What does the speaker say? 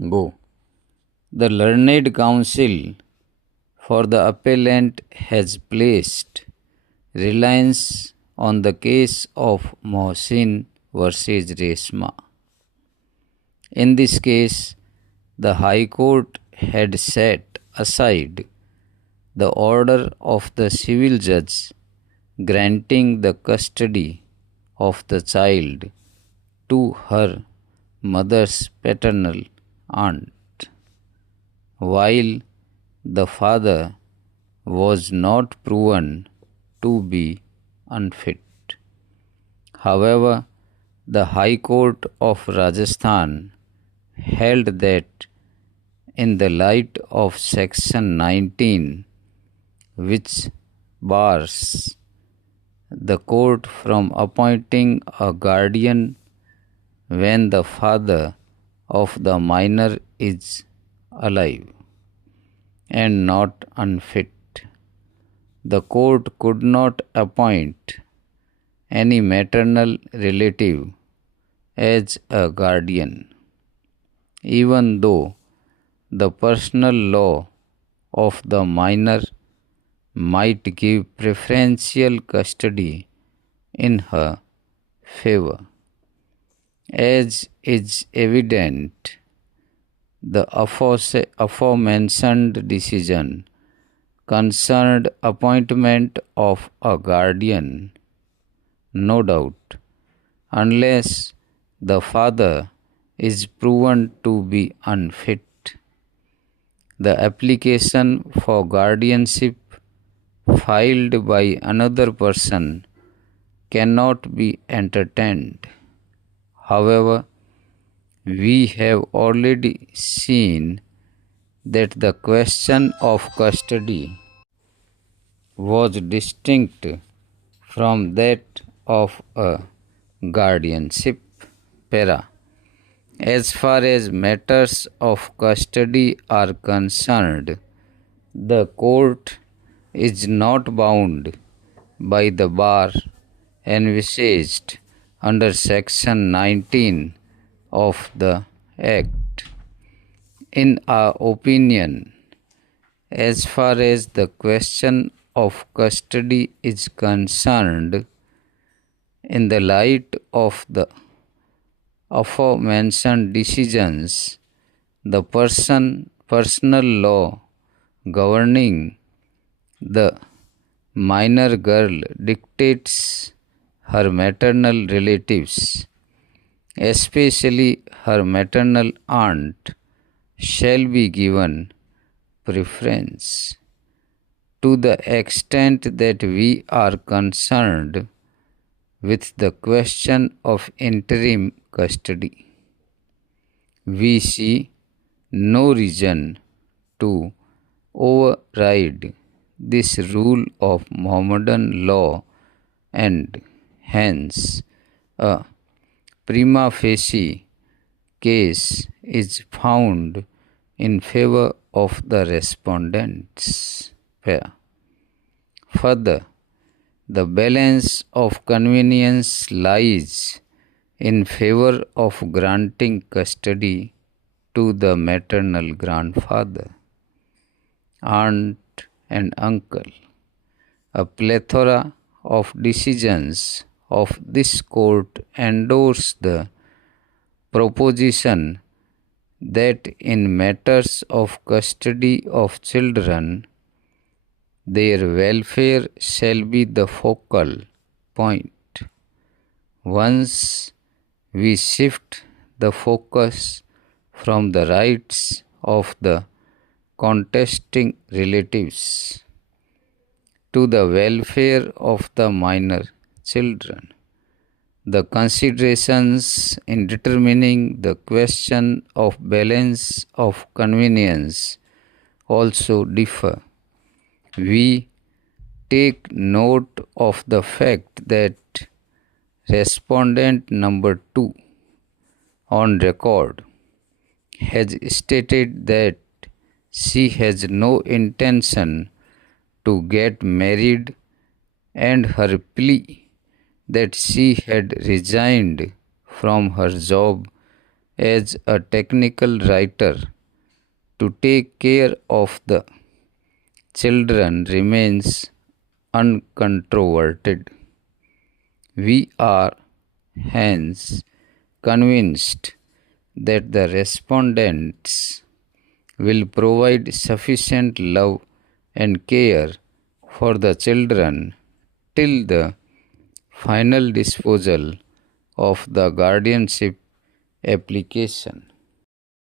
Go. The learned counsel for the appellant has placed reliance on the case of Mohsin versus Resma. In this case, the High Court had set aside the order of the civil judge granting the custody of the child to her mother's paternal aunt, while the father was not proven to be unfit. However, the High Court of Rajasthan held that in the light of Section 19, which bars the court from appointing a guardian when the father of the minor is alive and not unfit, the court could not appoint any maternal relative as a guardian, even though the personal law of the minor might give preferential custody in her favor. As is evident, the aforementioned decision concerned appointment of a guardian, no doubt, unless the father is proven to be unfit. The application for guardianship filed by another person cannot be entertained. However, we have already seen that the question of custody was distinct from that of a guardianship. Para. As far as matters of custody are concerned, the court is not bound by the bar envisaged under Section 19 of the Act. In our opinion, as far as the question of custody is concerned, in the light of the aforementioned decisions, the personal law governing the minor girl dictates her maternal relatives, especially her maternal aunt, shall be given preference. To the extent that we are concerned with the question of interim custody, we see no reason to override this rule of Mohammedan law, and hence a prima facie case is found in favor of the respondents. Further, the balance of convenience lies in favor of granting custody to the maternal grandfather, aunt, and uncle. A plethora of decisions of this court endorse the proposition that in matters of custody of children, their welfare shall be the focal point. Once we shift the focus from the rights of the contesting relatives to the welfare of the minor children, the considerations in determining the question of balance of convenience also differ. We take note of the fact that respondent number 2 on record has stated that she has no intention to get married, and her plea that she had resigned from her job as a technical writer to take care of the children remains uncontroverted. We are hence convinced that the respondents will provide sufficient love and care for the children till the final disposal of the guardianship application.